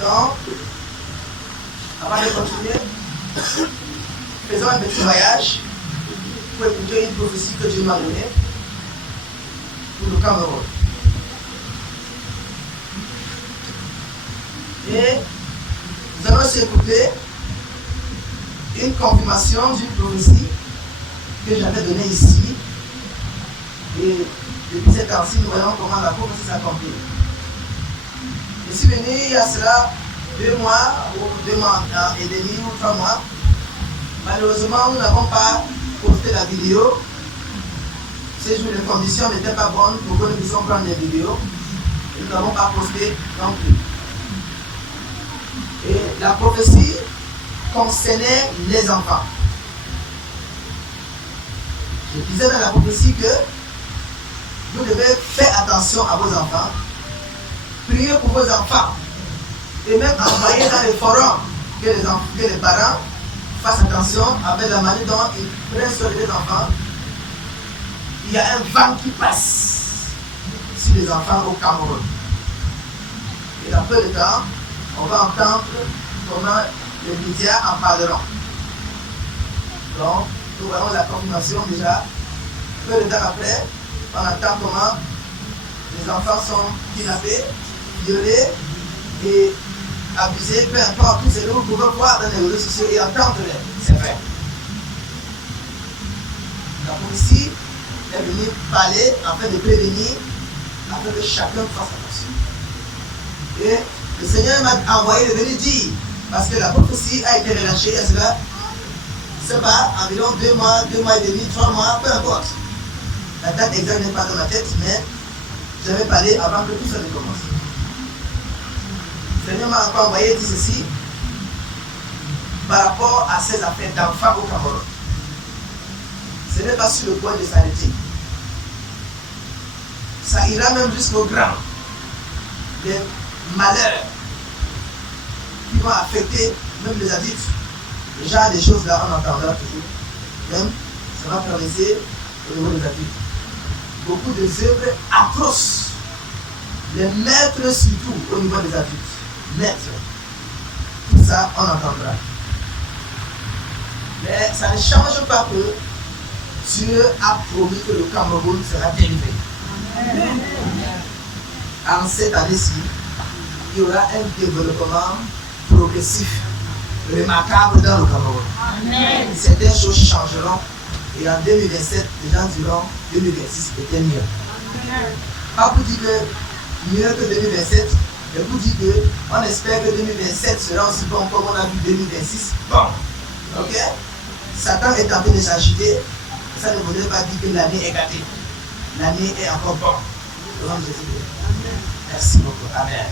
Donc, avant de continuer, faisons un petit voyage pour écouter une prophétie que Dieu m'a donnée pour le Cameroun. Et nous allons aussi écouter une confirmation d'une prophétie que j'avais donnée ici. Et depuis cette temps-ci, nous voyons comment la prophétie s'accomplit. Je suis venu il y a cela 2 mois, ou 2 mois et demi, ou 3 mois. Malheureusement, nous n'avons pas posté la vidéo. Ces jours, les conditions n'étaient pas bonnes pour que nous puissions prendre des vidéos. Et nous n'avons pas posté non plus. Et la prophétie concernait les enfants. Je disais dans la prophétie que vous devez faire attention à vos enfants, prier pour vos enfants, et même envoyer dans les forums que les parents fassent attention avec la manière dont ils prennent sur les enfants. Il y a un vent qui passe sur les enfants au Cameroun. Et dans peu de temps, on va entendre comment les médias en parleront. Donc, nous voyons la confirmation déjà. Peu de temps après, on entend comment les enfants sont kidnappés, violés et abusés, peu importe, tout ce que vous pouvez voir dans les réseaux sociaux et entendre, c'est vrai. La police est venue parler afin de prévenir, afin que chacun fasse attention. Et le Seigneur m'a envoyé de venir dire, parce que la prophétie a été relâchée à cela, c'est pas environ 2 mois, 2 mois et demi, 3 mois, peu importe. La date exacte n'est pas dans ma tête, mais j'avais parlé avant que tout ça ne commence. Le Seigneur m'a encore envoyé dire ceci par rapport à ces affaires d'enfants au Cameroun. Ce n'est pas sur le point de s'arrêter. Ça ira même jusqu'au grand. Les malheurs qui vont affecter même les adultes. Le genre de choses là, on entendra toujours. Même, ça va progresser au niveau des adultes. Beaucoup d'œuvres atroces. Les maîtres surtout au niveau des adultes. Maîtres. Tout ça, on entendra. Mais ça ne change pas que Dieu a promis que le Cameroun sera délivré. En cette année-ci, il y aura un développement progressif, remarquable dans le Cameroun. Amen. Certaines choses changeront et en 2027, les gens diront 2026 était mieux. Amen. Pas pour dire que mieux que 2027, mais pour dire qu'on espère que 2027 sera aussi bon comme on a vu 2026. Bon, ok? Satan est en train de s'agiter, ça ne voudrait pas dire que l'année est gâtée. L'année est encore bonne. Merci beaucoup. Amen.